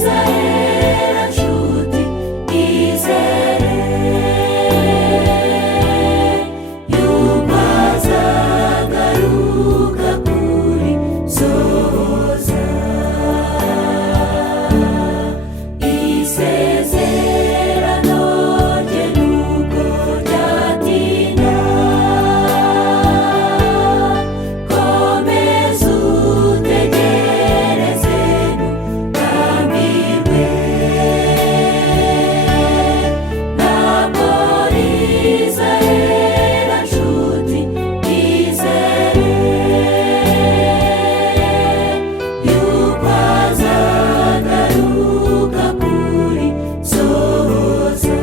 izahera nshuti izere yuko azagaruka kuri sohoza isezerano rye nubwo ryatinda komeza utegereze ntukambirwe ntabwo rizahera nshuti izere yuko azagaruka kuri sohoza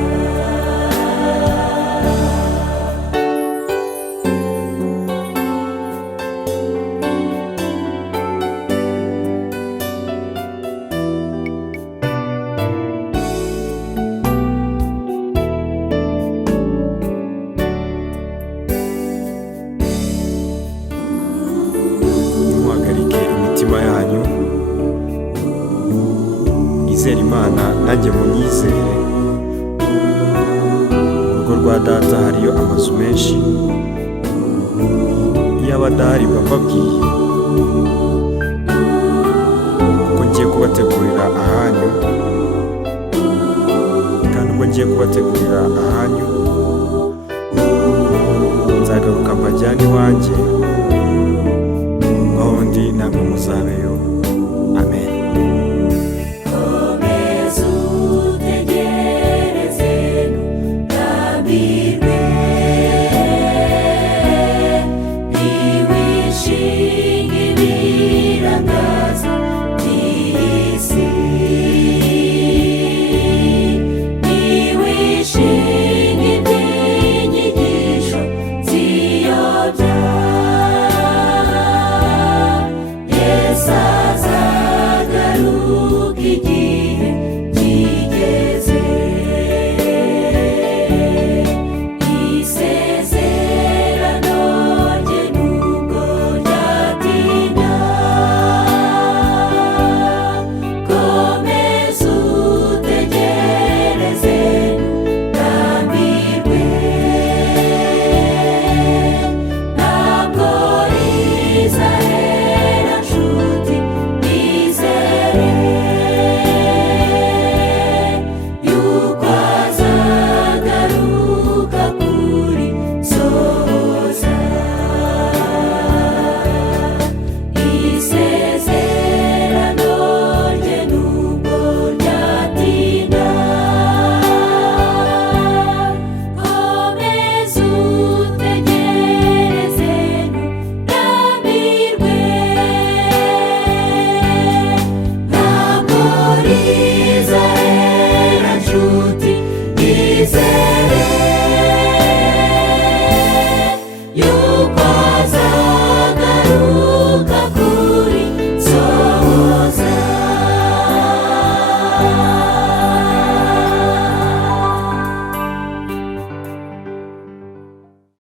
ntimuhagarike imitima yanyu, mwizere Imana nanjye munyizere. Mu rugo rwa data hariyo amazu menshi, iyo aba adahari mba mbabwiye, kuko ngiye kubategurira ahanyu, kandi ubwo ngiye kubategurira ahanyu nzagaruka mbajyane iwanjye